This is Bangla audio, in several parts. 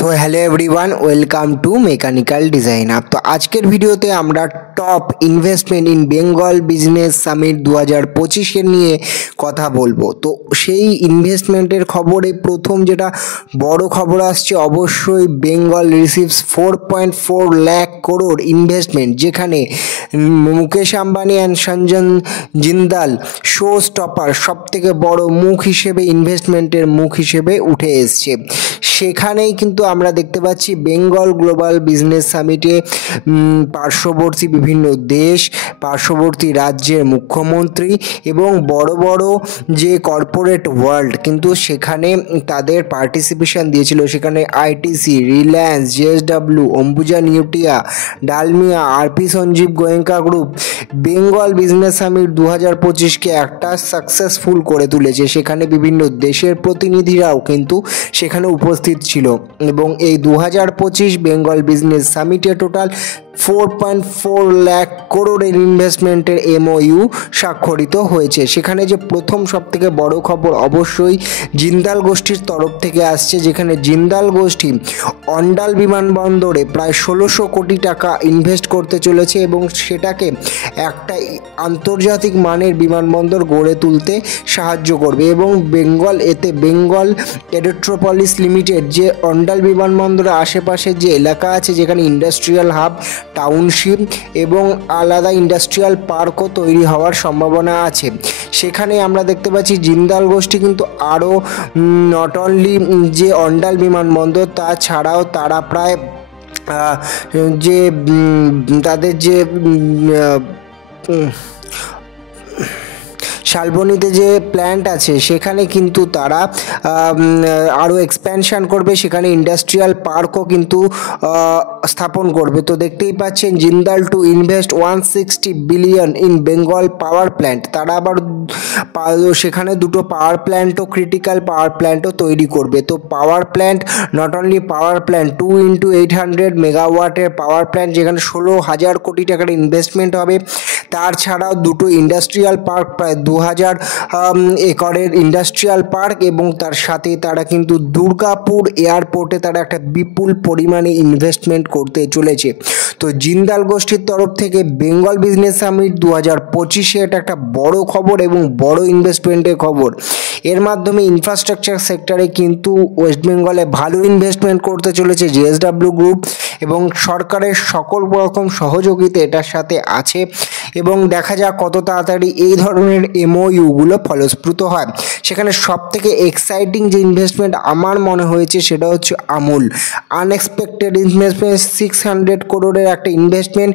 So hello everyone, welcome to mechanical designer. তো আজকের ভিডিওতে আমরা top investment in Bengal business summit 2025 নিয়ে কথা বলবো। তো সেই ইনভেস্টমেন্টের খবরে প্রথম যেটা বড় খবর আসছে, অবশ্যই বেঙ্গল রিসিভস 4.4 লাখ করোড় ইনভেস্টমেন্ট, যেখানে Mukesh Ambani and Sanjay Jindal show stopper সব থেকে বড় মুখ হিসেবে, ইনভেস্টমেন্টের মুখ হিসেবে উঠে এসছে। সেখানেই কিন্তু আমরা দেখতে পাচ্ছি বেঙ্গল গ্লোবাল বিজনেস সামিটে পার্শ্ববর্তী বিভিন্ন দেশ, পার্শ্ববর্তী রাজ্যের মুখ্যমন্ত্রী এবং বড় বড় যে কর্পোরেট ওয়ার্ল্ড কিন্তু সেখানে তাদের পার্টিসিপেশন দিয়েছিল। সেখানে ITC, Reliance, JSW, Ambuja Neotia, Dalmia, RP Sanjiv Goenka group Bengal business summit 2025কে একটা সাকসেসফুল করে তুলেছে। সেখানে বিভিন্ন দেশের প্রতিনিধিরাও কিন্তু সেখানে উপস্থিত ছিল এবং এই 2025 বেঙ্গল বিজনেস সামিটে টোটাল 4.4 লাখ করোড়ের ইনভেস্টমেন্টের এমওইউ স্বাক্ষরিত হয়েছে। সেখানে যে প্রথম সবথেকে বড় খবর অবশ্যই জিন্দাল গোষ্ঠীর তরফ থেকে আসছে, যেখানে জিন্দাল গোষ্ঠী অন্ডাল বিমানবন্দরে প্রায় 1600 কোটি টাকা ইনভেস্ট করতে চলেছে এবং সেটাকে একটা আন্তর্জাতিক মানের বিমানবন্দর গড়ে তুলতে সাহায্য করবে। এবং বেঙ্গল এলেক্ট্রোপলিস লিমিটেড যে অন্ডাল বিমানবন্দরের আশেপাশে যে এলাকা আছে, যেখানে ইন্ডাস্ট্রিয়াল হাব, টাউনশিপ এবং আলাদা ইন্ডাস্ট্রিয়াল পার্কও তৈরি হওয়ার সম্ভাবনা আছে। সেখানে আমরা দেখতে পাচ্ছি জিন্দাল গোষ্ঠী কিন্তু আরও নট অনলি যে অন্ডাল বিমানবন্দর, তাছাড়াও তারা প্রায় যে তাদের যে শালবনীতে যে প্ল্যান্ট আছে সেখানে কিন্তু তারা আরও এক্সপ্যানশন করবে, সেখানে ইন্ডাস্ট্রিয়াল পার্কও কিন্তু স্থাপন করবে। তো দেখতেই পাচ্ছেন Jindal to invest 160 billion in Bengal power plant. তারা আবার সেখানে দুটো পাওয়ার প্ল্যান্টও, ক্রিটিক্যাল পাওয়ার প্ল্যান্টও তৈরি করবে। তো power plant, not only power plant, 2x800 মেগাওয়াটের পাওয়ার প্ল্যান্ট, যেখানে 16,000 কোটি টাকার ইনভেস্টমেন্ট হবে। তার ছাড়াও দুটো ইন্ডাস্ট্রিয়াল পার্ক, প্রায় 2000 একরের ইন্ডাস্ট্রিয়াল পার্ক, এবং তার সাথে তারা কিন্তু দুর্গাপুর এয়ারপোর্টে তারা একটা বিপুল পরিমাণে ইনভেস্টমেন্ট করতে চলেছে। তো জিন্দাল গোষ্ঠীর তরফ থেকে বেঙ্গল বিজনেস সামিট 2025 এটা একটা বড় খবর এবং বড় ইনভেস্টমেন্টের খবর। এর মাধ্যমে ইনফ্রাস্ট্রাকচার সেক্টরে কিন্তু ওয়েস্ট বেঙ্গলে ভালো ইনভেস্টমেন্ট করতে চলেছে জেএসডব্লিউ গ্রুপ, এবং সরকারের সকল রকম সহযোগিতা এটার সাথে আছে। এবং দেখা যাক কত তাড়াতাড়ি এই ধরনের এমওইউগুলো ফলস্প্রুত হয়। সেখানে সব থেকে এক্সাইটিং যে ইনভেস্টমেন্ট আমার মনে হয়েছে সেটা হচ্ছে আমুল। আনএক্সপেক্টেড ইনভেস্টমেন্ট, 600 করোড়ের একটা ইনভেস্টমেন্ট।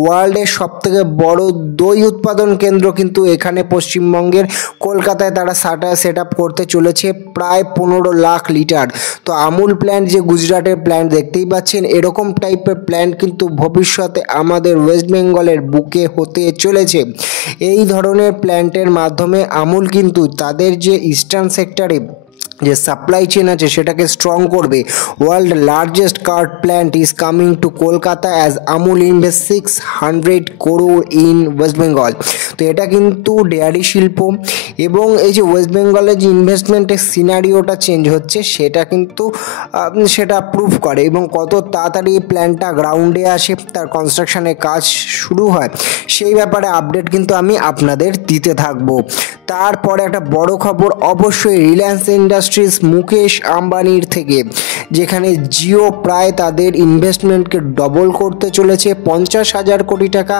ওয়ার্ল্ডের সব থেকে বড় দই উৎপাদন কেন্দ্র কিন্তু এখানে পশ্চিমবঙ্গের কলকাতায় তারা সেট আপ করতে চলেছে, প্রায় 15 লাখ লিটার। তো আমুল প্ল্যান্ট, যে গুজরাটের প্ল্যান্ট দেখতেই পাচ্ছেন, এরকম টাইপের প্ল্যান্ট কিন্তু ভবিষ্যতে আমাদের ওয়েস্ট বেঙ্গলের বুকে হতে চলেছে। এই ধরনের প্ল্যান্টের মাধ্যমে আমুল কিন্তু তাদের যে ইস্টার্ন সেক্টরে যে সাপ্লাই চেন আছে সেটাকে স্ট্রং করবে। World largest card plant is coming to Kolkata as Amul invest 600 crore in West Bengal. তো এটা কিন্তু ডেয়ারি শিল্প এবং এই যে ওয়েস্ট বেঙ্গলের যে ইনভেস্টমেন্টের সিনারিওটা চেঞ্জ হচ্ছে সেটা কিন্তু সেটা প্রুভ করে। এবং কত তাড়াতাড়ি এই প্ল্যান্টটা গ্রাউন্ডে আসে, তার কনস্ট্রাকশনের কাজ শুরু হয়, সেই ব্যাপারে আপডেট কিন্তু আমি আপনাদের দিতে থাকবো। তারপরে একটা বড় খবর অবশ্যই রিলায়েন্স ইন্ডাস্ট্রিজ মুকেশ আম্বানির থেকে, যেখানে জিও প্রায় তাদের ইনভেস্টমেন্টকে ডবল করতে চলেছে। 50,000 কোটি টাকা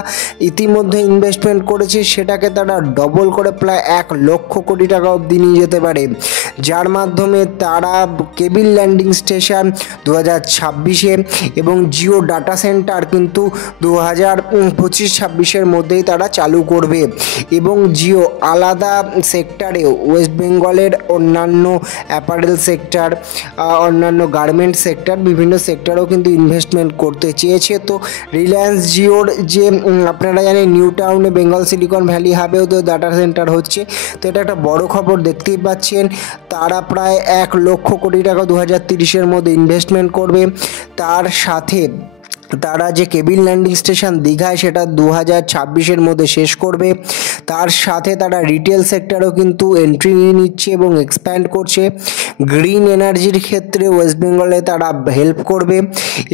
ইতিমধ্যে ইনভেস্টমেন্ট করেছে, সেটাকে তারা ডবল করে প্রায় 1 লক্ষ কোটি টাকা অবধি নিয়ে যেতে পারে, যার মাধ্যমে তারা কেবিল ল্যান্ডিং স্টেশন 2026-এ এবং জিও ডাটা সেন্টার কিন্তু 2025-26 মধ্যেই তারা চালু করবে। এবং জিও আলাদা সেক্টরে ওয়েস্ট বেঙ্গলের অন্যান্য অ্যাপারেল সেক্টর, অন্যান্য গার্মেন্ট সেক্টর, বিভিন্ন সেক্টরেও কিন্তু ইনভেস্টমেন্ট করতে চেয়েছে। তো রিলায়েন্স জিওর যে আপনারা জানেন নিউ টাউনে বেঙ্গল সিলিকন ভ্যালি হাবেও তো ডাটা সেন্টার হচ্ছে। তো এটা একটা বড় খবর, দেখতেই পাচ্ছেন তারা প্রায় 1 লক্ষ কোটি টাকা 2030-এর মধ্যে ইনভেস্টমেন্ট করবে। তার সাথে তারা যে কেবিল ল্যান্ডিং স্টেশন দীঘায় সেটা 2026-এর মধ্যে শেষ করবে। তার সাথে তারা রিটেল সেক্টরেও কিন্তু এন্ট্রি নিচ্ছে এবং এক্সপ্যান্ড করছে। গ্রিন এনার্জির ক্ষেত্রে ওয়েস্ট বেঙ্গলে তারা হেল্প করবে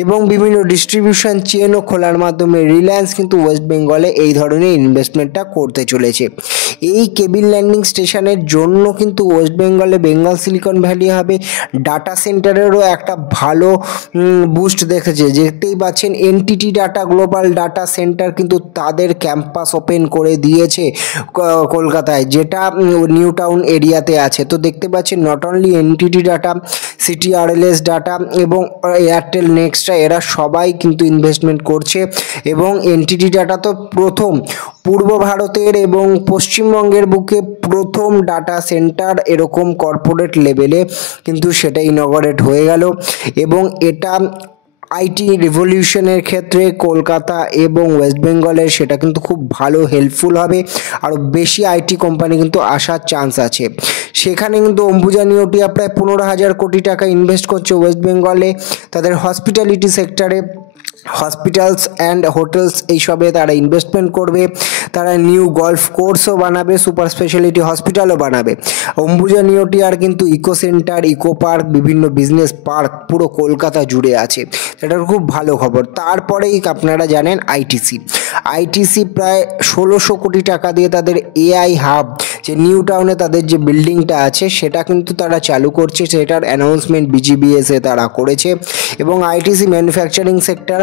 এবং বিভিন্ন ডিস্ট্রিবিউশন চেনও খোলার মাধ্যমে রিলায়েন্স কিন্তু ওয়েস্ট বেঙ্গলে এই ধরনের ইনভেস্টমেন্টটা করতে চলেছে। এই কেবিল ল্যান্ডিং স্টেশনের জন্য কিন্তু ওয়েস্ট বেঙ্গলে বেঙ্গল সিলিকন ভ্যালি হবে। ডাটা সেন্টারেরও একটা ভালো বুস্ট দেখেছে, দেখতেই পাচ্ছেন NTT data global data center কিন্তু তাদের ক্যাম্পাস ওপেন করে দিয়েছে কলকাতায়, যেটা নিউ টাউন এরিয়াতে আছে। তো দেখতে পাচ্ছেন not only NTT data, CtrlS data এবং এয়ারটেল নেক্সট্রা এরা সবাই কিন্তু ইনভেস্টমেন্ট করছে। এবং এনটিটি ডাটা তো প্রথম পূর্ব ভারতের এবং পশ্চিমবঙ্গের বুকে প্রথম ডাটা সেন্টার এরকম কর্পোরেট লেভেলে কিন্তু সেটা ইনগরেট হয়ে গেল এবং এটা আইটি রিভলিউশনের ক্ষেত্রে কলকাতা এবং ওয়েস্ট বেঙ্গলের সেটা কিন্তু খুব ভালো হেল্পফুল হবে। আরও বেশি আইটি কোম্পানি কিন্তু আসার চান্স আছে। সেখানে কিন্তু অম্বুজা নিউটিয়া প্রায় 15,000 কোটি টাকা ইনভেস্ট করছে ওয়েস্ট বেঙ্গলে তাদের হসপিটালিটি সেক্টরে, হসপিটালস অ্যান্ড হোটেলস এইসবে তারা ইনভেস্টমেন্ট করবে। তারা নিউ গল্ফ কোর্সও বানাবে, সুপার স্পেশালিটি হসপিটালও বানাবে। অম্বুজা নিউটিয়ার কিন্তু ইকো সেন্টার, ইকো পার্ক, বিভিন্ন বিজনেস পার্ক পুরো কলকাতা জুড়ে আছে, সেটার খুব ভালো খবর। তারপরেই আপনারা জানেন আইটিসি প্রায় 1600 কোটি টাকা দিয়ে তাদের এআই হাব যে নিউ টাউনে তাদের যে বিল্ডিংটা আছে সেটা কিন্তু তারা চালু করছে, সেটার অ্যানাউন্সমেন্ট বিজিবিএসে তারা করেছে। এবং আইটিসি ম্যানুফ্যাকচারিং সেক্টর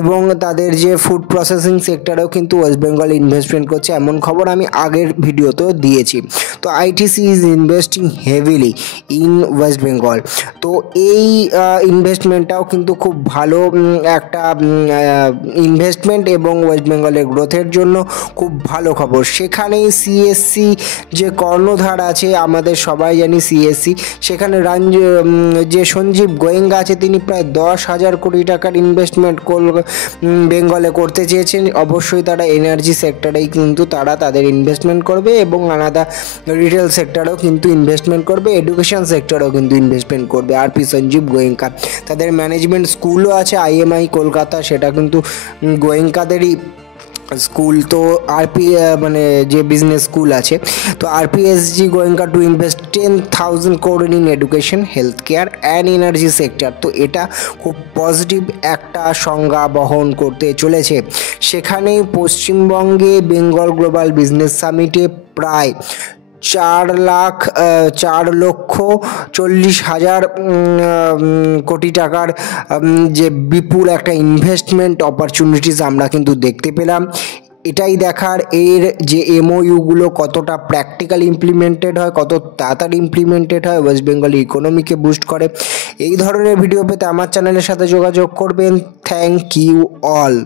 এবং তাদের যে ফুড প্রসেসিং সেক্টরেও কিন্তু ওয়েস্ট বেঙ্গল ইনভেস্টমেন্ট করছে, এমন খবর আমি আগের ভিডিওতেও দিয়েছি। তো ITC is investing heavily in West Bengal. তো এই ইনভেস্টমেন্টটাও কিন্তু খুব ভালো একটা ইনভেস্টমেন্ট এবং ওয়েস্ট বেঙ্গলের গ্রোথের জন্য খুব ভালো খবর। সেখানেই সিএসসি যে কর্ণধার আছে, আমাদের সবাই জানি সিএসসি, সেখানে যে সঞ্জীব গোয়েঙ্কা আছে তিনি প্রায় 10,000 কোটি টাকার ইনভেস্টমেন্ট বেঙ্গলে করতে চেয়েছেন। অবশ্যই তারা এনার্জি সেক্টরেই কিন্তু তারা তাদের ইনভেস্টমেন্ট করবে এবং আলাদা রিটেল সেক্টরেও কিন্তু ইনভেস্টমেন্ট করবে, এডুকেশন সেক্টরেও কিন্তু ইনভেস্টমেন্ট করবে। আরপি সঞ্জীব গোয়েঙ্কা, তাদের ম্যানেজমেন্ট স্কুলও আছে আইএমআই কলকাতা, সেটা কিন্তু গোয়েঙ্কাদেরই স্কুল। তো আরপি মানে যে বিজনেস স্কুল আছে, তো RPSG Goenka to invest 10,000 crore in education, health care and energy sector. তো এটা খুব পজিটিভ একটা সংজ্ঞা বহন করতে চলেছে। সেখানেই পশ্চিমবঙ্গে বেঙ্গল গ্লোবাল বিজনেস সামিটে প্রায় 4,40,000 কোটি টাকার যে বিপুল একটা ইনভেস্টমেন্ট অপরচুনিটিস আমরা কিন্তু দেখতে পেলাম। এটাই দেখার এর যে এমওইউগুলো কতটা প্র্যাকটিক্যাল ইমপ্লিমেন্টেড হয়, কত তাড়াতাড়ি ইমপ্লিমেন্টেড হয়, ওয়েস্ট বেঙ্গল ইকোনমিকে বুস্ট করে। এই ধরনের ভিডিও পেতে আমার চ্যানেলের সাথে যোগাযোগ করবেন। Thank you all.